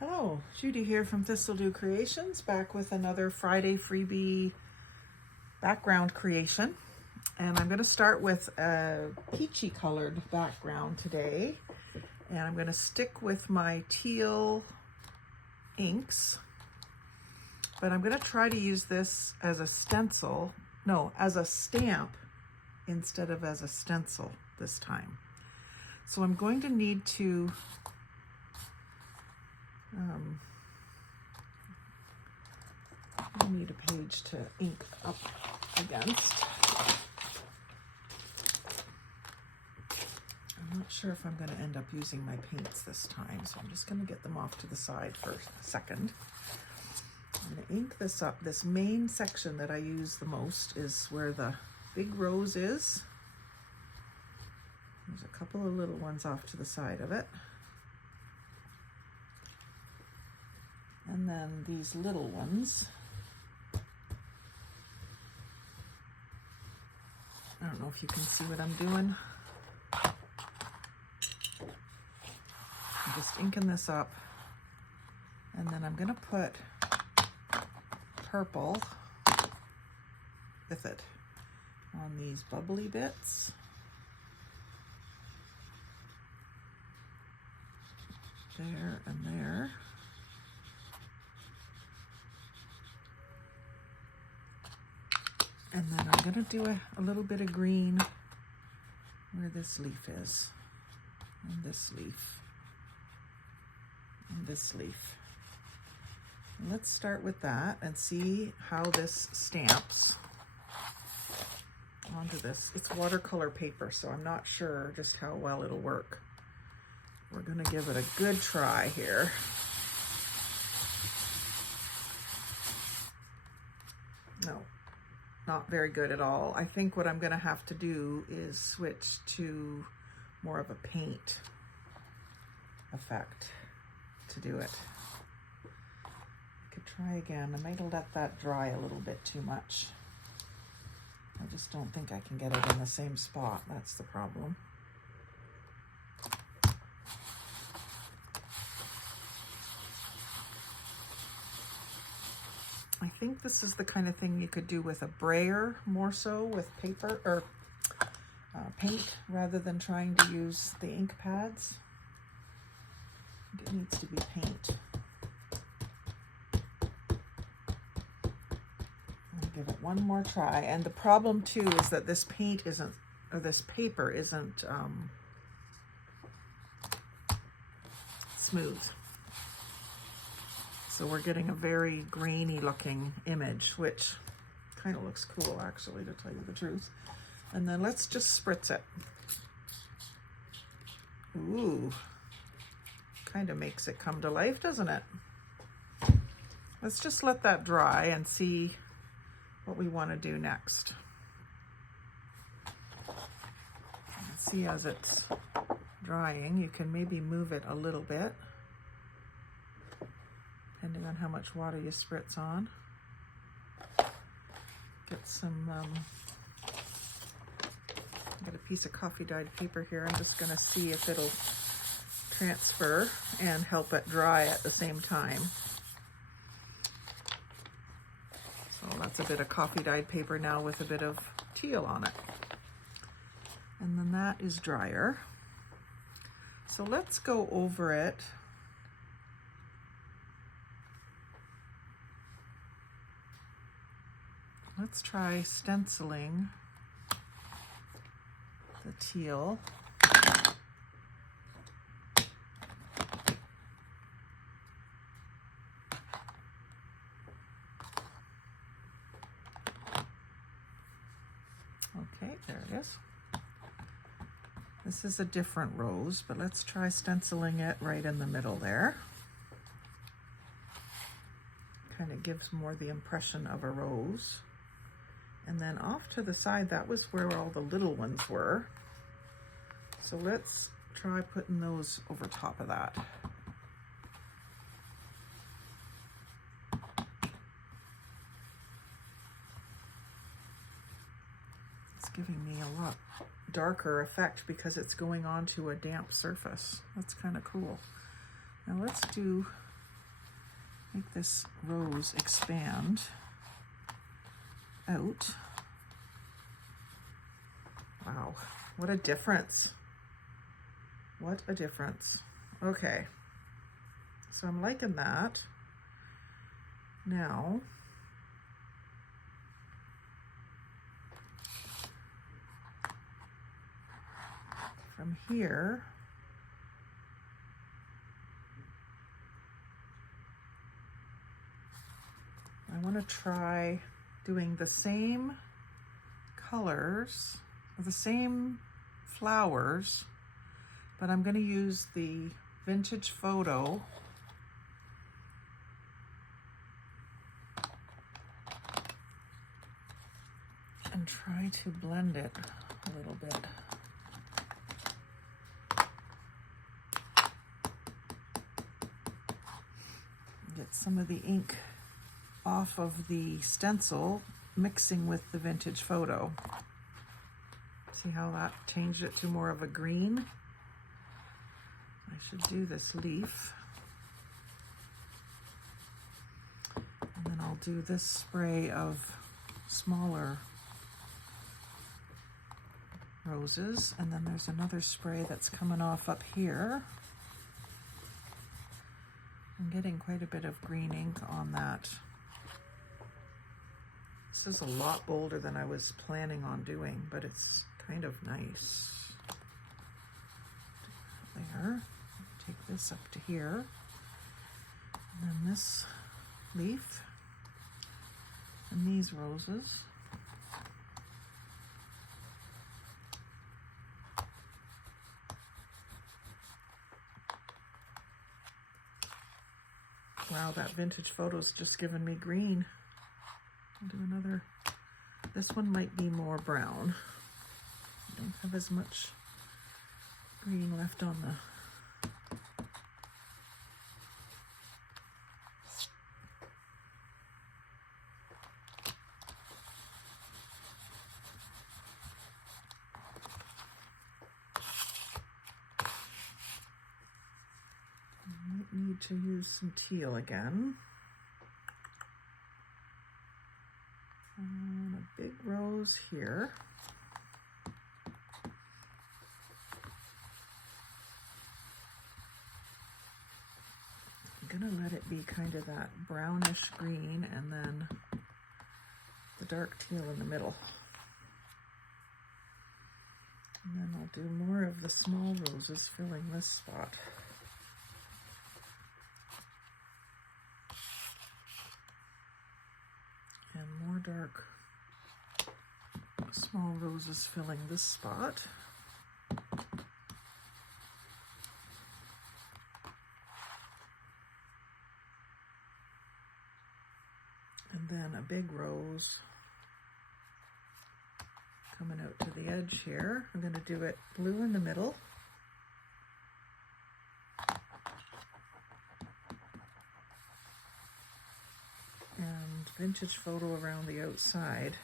Hello, Judy here from Thistledew Creations, back with another Friday freebie background creation. And I'm going to start with a peachy colored background today. And I'm going to stick with my teal inks. But I'm going to try to use this as a stencil, as a stamp instead of as a stencil this time. So I'm going to need to I need a page to ink up against. I'm not sure if I'm going to end up using my paints this time, so I'm just going to get them off to the side for a second. I'm going to ink this up. This main section that I use the most is where the big rose is. There's a couple of little ones off to the side of it. And then these little ones. I don't know if you can see what I'm doing. I'm just inking this up. And then I'm going to put purple with it on these bubbly bits. There and there. And then I'm going to do a little bit of green where this leaf is, and this leaf, and this leaf. And let's start with that and see how this stamps onto this. It's watercolor paper, so I'm not sure just how well it'll work. We're going to give it a good try here. No. Not very good at all. I think what I'm going to have to do is switch to more of a paint effect to do it. I could try again. I might let that dry a little bit too much. I just don't think I can get it in the same spot. That's the problem. I think this is the kind of thing you could do with a brayer more so, with paper or paint, rather than trying to use the ink pads. I think it needs to be paint. I'll give it one more try. And the problem too is that this paint isn't, or this paper isn't smooth. So we're getting a very grainy looking image, which kind of looks cool actually, to tell you the truth. And then let's just spritz it. Ooh, kind of makes it come to life, doesn't it? Let's just let that dry and see what we want to do next. See, as it's drying, you can maybe move it a little bit, depending on how much water you spritz on. Get some, got a piece of coffee dyed paper here. I'm just gonna see if it'll transfer and help it dry at the same time. So that's a bit of coffee dyed paper now with a bit of teal on it. And then that is drier. So let's go over it. Let's try stenciling the teal. Okay, there it is. This is a different rose, but let's try stenciling it right in the middle there. Kind of gives more the impression of a rose. And then off to the side, that was where all the little ones were. So let's try putting those over top of that. It's giving me a lot darker effect because it's going onto a damp surface. That's kind of cool. Now let's do make this rose expand out. Wow, what a difference. What a difference. Okay, so I'm liking that. Now, from here, I want to try doing the same colors, the same flowers, but I'm going to use the vintage photo and try to blend it a little bit. Get some of the ink off of the stencil, mixing with the vintage photo. See how that changed it to more of a green? I should do this leaf. And then I'll do this spray of smaller roses. And then there's another spray that's coming off up here. I'm getting quite a bit of green ink on that. This is a lot bolder than I was planning on doing, but it's kind of nice. There. Take this up to here. And then this leaf. And these roses. Wow, that vintage photo's just given me green. I'll do another. This one might be more brown. I don't have as much green left on the. I might need to use some teal again. And a big rose here. I'm gonna let it be kind of that brownish green and then the dark teal in the middle. And then I'll do more of the small roses filling this spot. And more dark small roses filling this spot. And then a big rose coming out to the edge here. I'm going to do it blue in the middle. And vintage photo around the outside.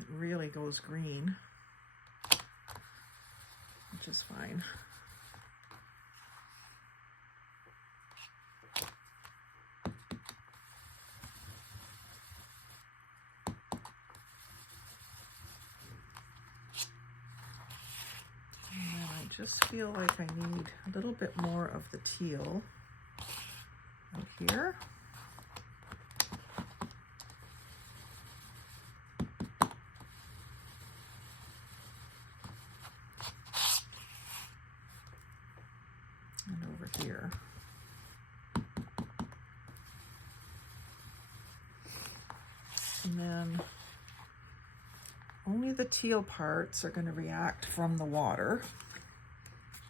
It really goes green, which is fine. Just feel like I need a little bit more of the teal out here. And over here. And then only the teal parts are going to react from the water.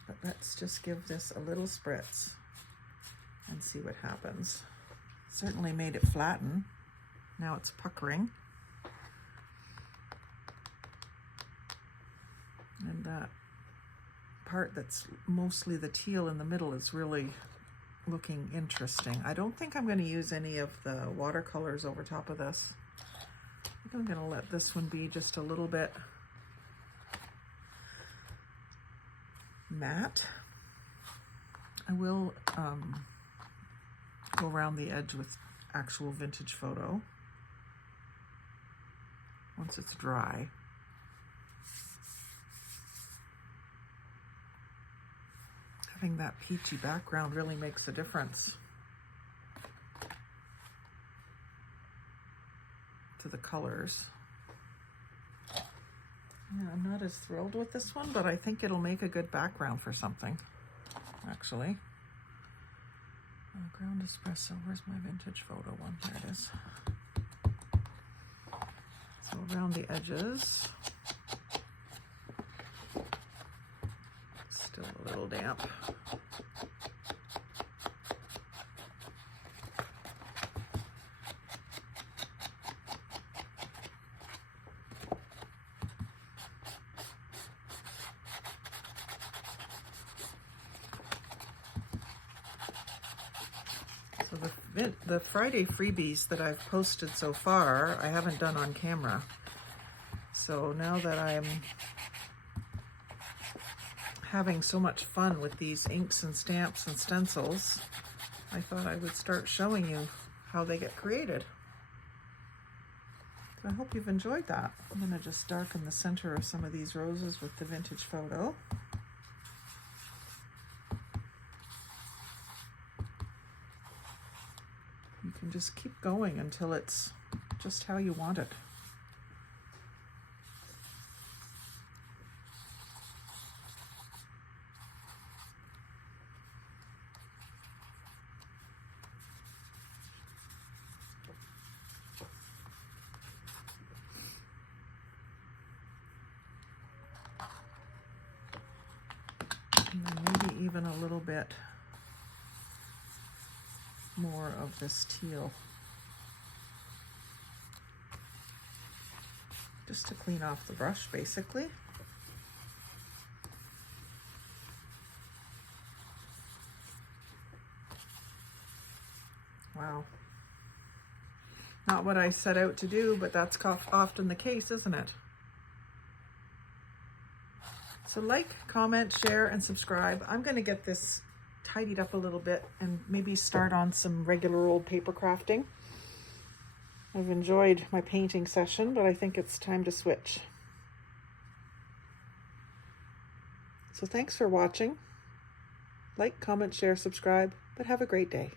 But let's just give this a little spritz and see what happens. Certainly made it flatten. Now it's puckering. And that part that's mostly the teal in the middle is really looking interesting. I don't think I'm going to use any of the watercolors over top of this. I think I'm going to let this one be just a little bit matte. I will go around the edge with actual vintage photo once it's dry. Having that peachy background really makes a difference to the colors. Yeah, I'm not as thrilled with this one, but I think it'll make a good background for something, actually. Ground espresso, where's my vintage photo one? There it is. So around the edges, still a little damp. So the Friday freebies that I've posted so far, I haven't done on camera. So now that I'm having so much fun with these inks and stamps and stencils, I thought I would start showing you how they get created. So I hope you've enjoyed that. I'm going to just darken the center of some of these roses with the vintage photo. You can just keep going until it's just how you want it. And then maybe even a little bit more of this teal, just to clean off the brush, basically. Wow. Not what I set out to do, but that's often the case, isn't it? So like, comment, share, and subscribe. I'm going to get this tidied up a little bit and maybe start on some regular old paper crafting. I've enjoyed my painting session, but I think it's time to switch. So thanks for watching. Like, comment, share, subscribe, but have a great day.